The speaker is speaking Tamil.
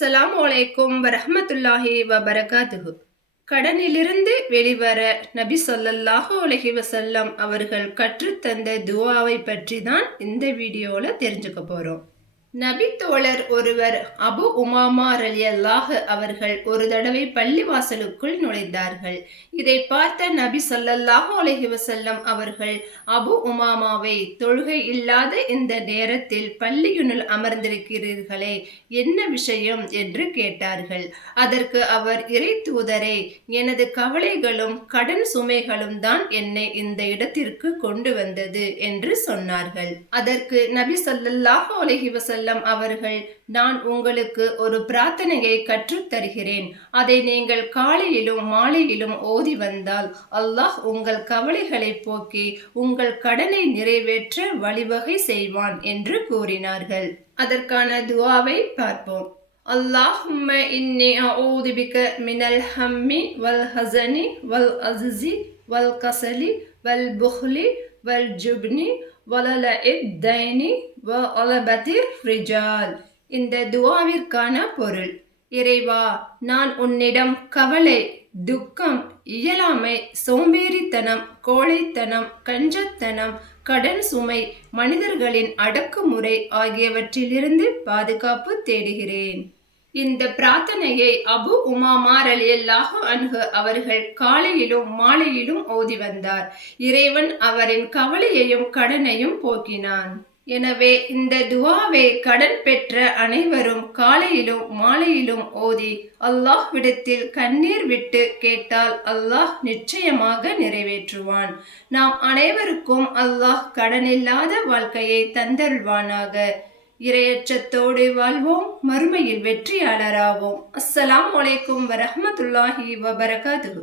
அஸ்ஸலாமு அலைக்கும் வரஹ்மத்துல்லாஹி வபரகாத்துஹு. கடனிலிருந்து வெளிவர நபி ஸல்லல்லாஹு அலைஹி வஸல்லம் அவர்கள் கற்றுத்தந்த துஆவை பற்றி தான் இந்த வீடியோல தெரிஞ்சுக்க போறோம். நபி தோழர் ஒருவர் அபு உமாமா ரலியல்லாஹு அவர்கள் ஒரு தடவை பள்ளிவாசலுக்குள் நுழைந்தார்கள். இதை பார்த்த நபி ஸல்லல்லாஹு அலைஹி வஸல்லம் அவர்கள் அபு உமாமாவை, தொழுகை இல்லாத இந்த நேரத்தில் பள்ளியினுள் அமர்ந்திருக்கிறீர்களே, என்ன விஷயம் என்று கேட்டார்கள். அதற்கு அவர், இறை தூதரே, எனது கவலைகளும் கடன் சுமைகளும் தான் என்னை இந்த இடத்திற்கு கொண்டு வந்தது என்று சொன்னார்கள். அதற்கு நபி ஸல்லல்லாஹு அலைஹி வஸல்லம் அவர்கள், நான் உங்களுக்கு ஒரு பிரார்த்தனையை கற்றுத் தருகிறேன். அதை நீங்கள் காலையிலும் மாலையிலும் ஓதி வந்தால் அல்லாஹ் உங்கள் கவலைகளை போக்கி உங்கள் கடனை நிறைவேற்ற வழிவகை செய்வான் என்று கூறினார்கள். அதற்கான துஆவை பார்ப்போம். அல்லாஹும்ம இன்னி அஊது பிக மினல் ஹம்மி வல் ஹஸனி வல் அஜ்ஸி வல் கஸலி வல் புஹ்லி வல் ஜுப்னி வலலஇத் தைனி வ அலபதிர் ரிஜால். இந்த துஆவிற்கான பொருள்: இறைவா, நான் உன்னிடம் கவலை, துக்கம், இயலாமை, சோம்பேறித்தனம், கோழைத்தனம், கஞ்சத்தனம், கடன் சுமை, மனிதர்களின் அடக்குமுறை ஆகியவற்றிலிருந்து பாதுகாப்பு தேடுகிறேன். இந்த பிரார்த்தனையை அபு உமாமா ரலியல்லாஹு அன்ஹு அவர்கள் காலையிலும் மாலையிலும் ஓதி வந்தார். இறைவன் அவரின் கவலையையும் கடனையும் போக்கினான். எனவே இந்த துஆவை கடன் பெற்ற அனைவரும் காலையிலும் மாலையிலும் ஓதி அல்லாஹ்விடத்தில் கண்ணீர் விட்டு கேட்டால் அல்லாஹ் நிச்சயமாக நிறைவேற்றுவான். நாம் அனைவருக்கும் அல்லாஹ் கடனில்லாத வாழ்க்கையை தந்தருள்வானாக. இறையச்சத்தோடு வாழ்வோம், மறுமையில் வெற்றியாளராவோம். அஸ்ஸலாமு அலைக்கும் வரஹ்மத்துல்லாஹி வபரகாத்துஹு.